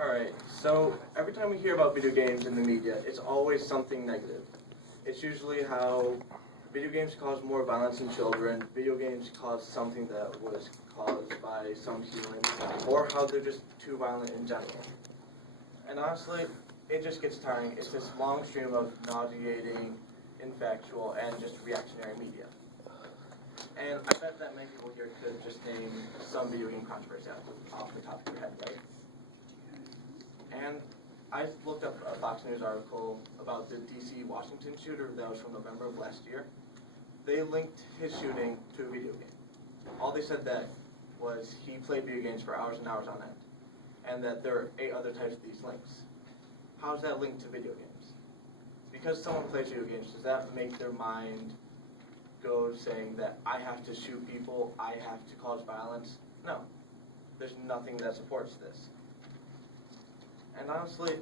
Alright, so every time we hear about video games in the media, it's always something negative. It's usually how video games cause more violence in children, video games cause something that was caused by some humans, or how they're just too violent in general. And honestly, it just gets tiring. It's this long stream of nauseating, infactual, and just reactionary media. And I bet that many people here could just name some video game controversy off the top of your head, right? And I looked up a Fox News article about the D.C. Washington shooter that was from November of last year. They linked his shooting to a video game. All they said that was he played video games for hours and hours on end, and that there are 8 other types of these links. How is that linked to video games? Because someone plays video games, does that make their mind go saying that I have to shoot people, I have to cause violence? No. There's nothing that supports this. And honestly,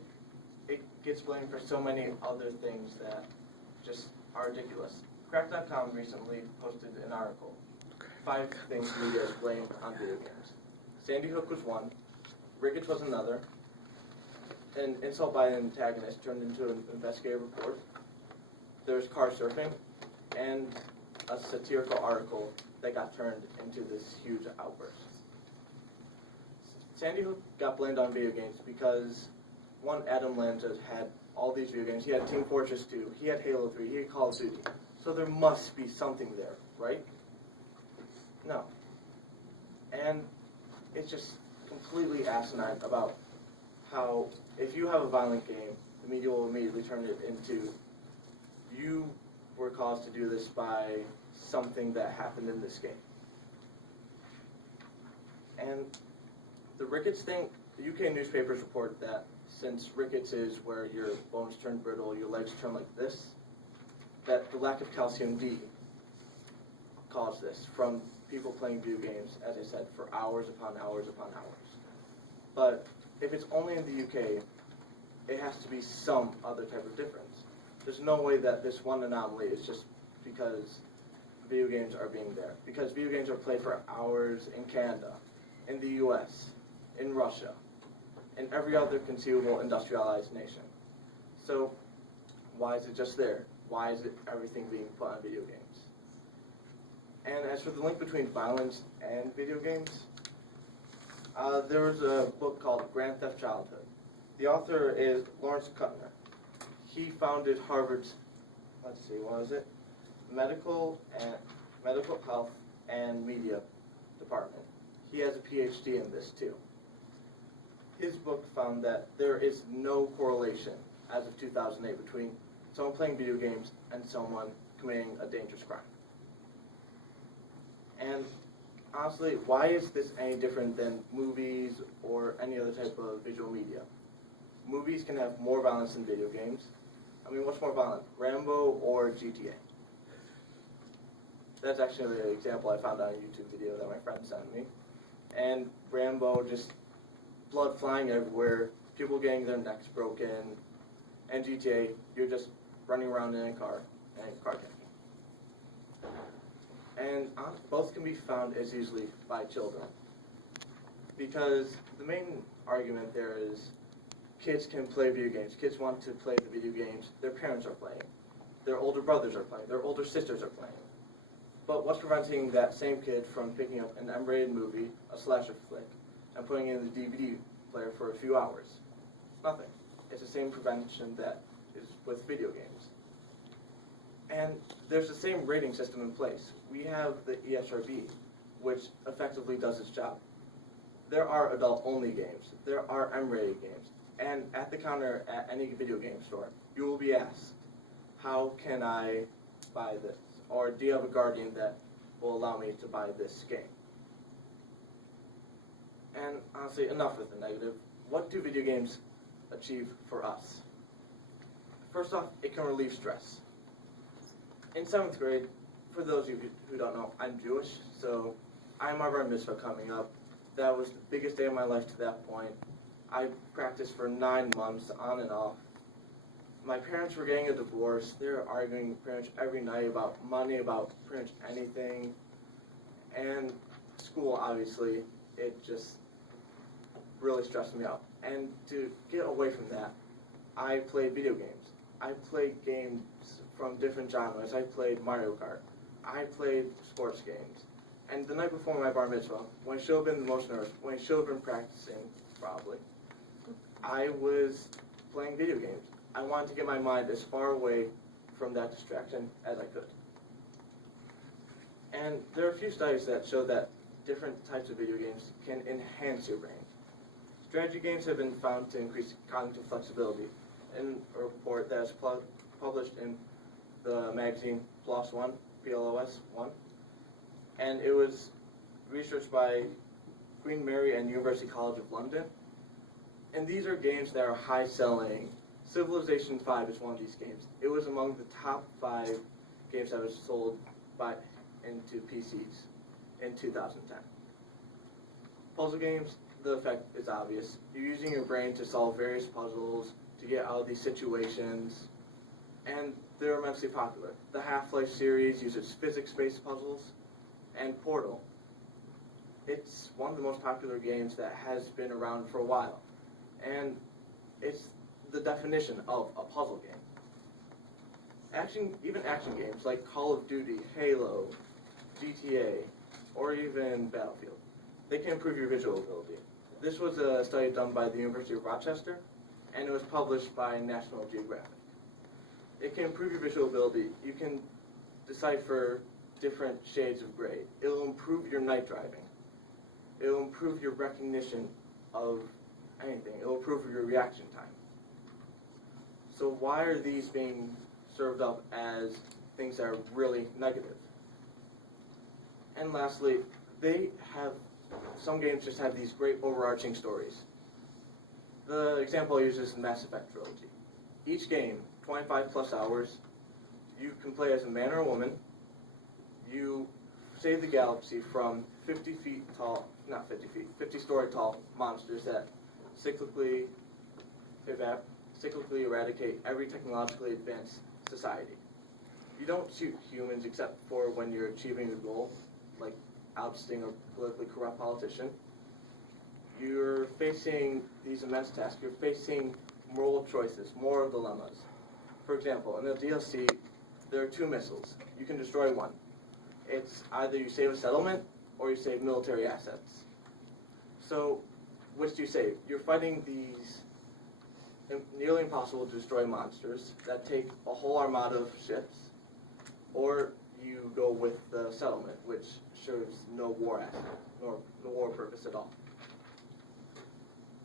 it gets blamed for so many other things that just are ridiculous. Crack.com recently posted an article. 5 things media is blamed on video games. Sandy Hook was one, Ricketts was another, an insult by an antagonist turned into an investigative report, there's car surfing, and a satirical article that got turned into this huge outburst. Sandy Hook got blamed on video games because, one, Adam Lanza had all these video games. He had Team Fortress 2, he had Halo 3, he had Call of Duty. So there must be something there, right? No. And it's just completely asinine about how if you have a violent game, the media will immediately turn it into you were caused to do this by something that happened in this game. And the Ricketts thing, the UK newspapers report that since Ricketts is where your bones turn brittle, your legs turn like this, that the lack of calcium D caused this from people playing video games, as I said, for hours upon hours upon hours. But if it's only in the UK, it has to be some other type of difference. There's no way that this one anomaly is just because video games are being there. Because video games are played for hours in Canada, in the US, in Russia, in every other conceivable industrialized nation. So why is it just there? Why is it everything being put on video games? And as for the link between violence and video games, there was a book called Grand Theft Childhood. The author is Lawrence Kuttner. He founded Harvard's, Medical Health and Media Department. He has a PhD in this too. His book found that there is no correlation as of 2008 between someone playing video games and someone committing a dangerous crime. And honestly, why is this any different than movies or any other type of visual media? Movies can have more violence than video games. I mean, what's more violent, Rambo or GTA? That's actually an example I found on a YouTube video that my friend sent me. And Rambo, just blood flying everywhere, people getting their necks broken, and GTA, you're just running around in a car and carjacking. And both can be found as easily by children. Because the main argument there is kids can play video games. Kids want to play the video games their parents are playing. Their older brothers are playing. Their older sisters are playing. But what's preventing that same kid from picking up an M-rated movie, a slasher flick, and putting it in the DVD player for a few hours? Nothing. It's the same prevention that is with video games. And there's the same rating system in place. We have the ESRB, which effectively does its job. There are adult-only games. There are M-rated games. And at the counter at any video game store, you will be asked, how can I buy this? Or do you have a guardian that will allow me to buy this game? And honestly, enough with the negative. What do video games achieve for us? First off, it can relieve stress. In 7th grade, for those of you who don't know, I'm Jewish, so I have my bar mitzvah coming up. That was the biggest day of my life to that point. I practiced for 9 months, on and off. My parents were getting a divorce. They were arguing pretty much every night about money, about pretty much anything. And school, obviously, it just really stressed me out. And to get away from that, I played video games. I played games from different genres. I played Mario Kart. I played sports games. And the night before my bar mitzvah, when I should have been in the motion earth, when I should have been practicing, probably, I was playing video games. I wanted to get my mind as far away from that distraction as I could. And there are a few studies that show that different types of video games can enhance your brain. Strategy games have been found to increase cognitive flexibility. In a report that is published in the magazine PLOS One, PLOS One, and it was researched by Queen Mary and University College of London. And these are games that are high selling. Civilization V is one of these games. It was among the top 5 games that was sold into PCs in 2010. Puzzle games, the effect is obvious. You're using your brain to solve various puzzles, to get out of these situations, and they're immensely popular. The Half-Life series uses physics-based puzzles, and Portal. It's one of the most popular games that has been around for a while, and it's the definition of a puzzle game. Even action games like Call of Duty, Halo, GTA, or even Battlefield, they can improve your visual ability. This was a study done by the University of Rochester, and it was published by National Geographic. It can improve your visual ability. You can decipher different shades of gray. It will improve your night driving. It will improve your recognition of anything. It will improve your reaction time. So why are these being served up as things that are really negative? And lastly, some games just have these great overarching stories. The example I use is the Mass Effect trilogy. Each game, 25 plus hours, you can play as a man or a woman. You save the galaxy from 50 story tall monsters that cyclically eradicate every technologically advanced society. You don't shoot humans except for when you're achieving a goal, like ousting a politically corrupt politician. You're facing these immense tasks. You're facing moral choices, moral dilemmas. For example, in the DLC, there are 2 missiles. You can destroy one. It's either you save a settlement or you save military assets. So, which do you save? You're fighting these nearly impossible to destroy monsters that take a whole armada of ships, or you go with the settlement, which serves no war asset, nor no war purpose at all.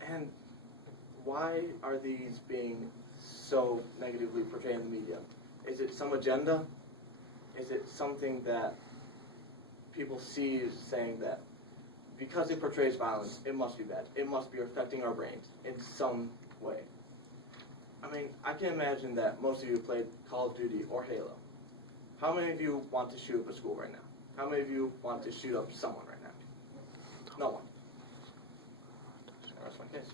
And why are these being so negatively portrayed in the media? Is it some agenda? Is it something that people see as saying that because it portrays violence, it must be bad. It must be affecting our brains in some way. I mean, I can imagine that most of you played Call of Duty or Halo. How many of you want to shoot up a school right now? How many of you want to shoot up someone right now? No one. That's my case.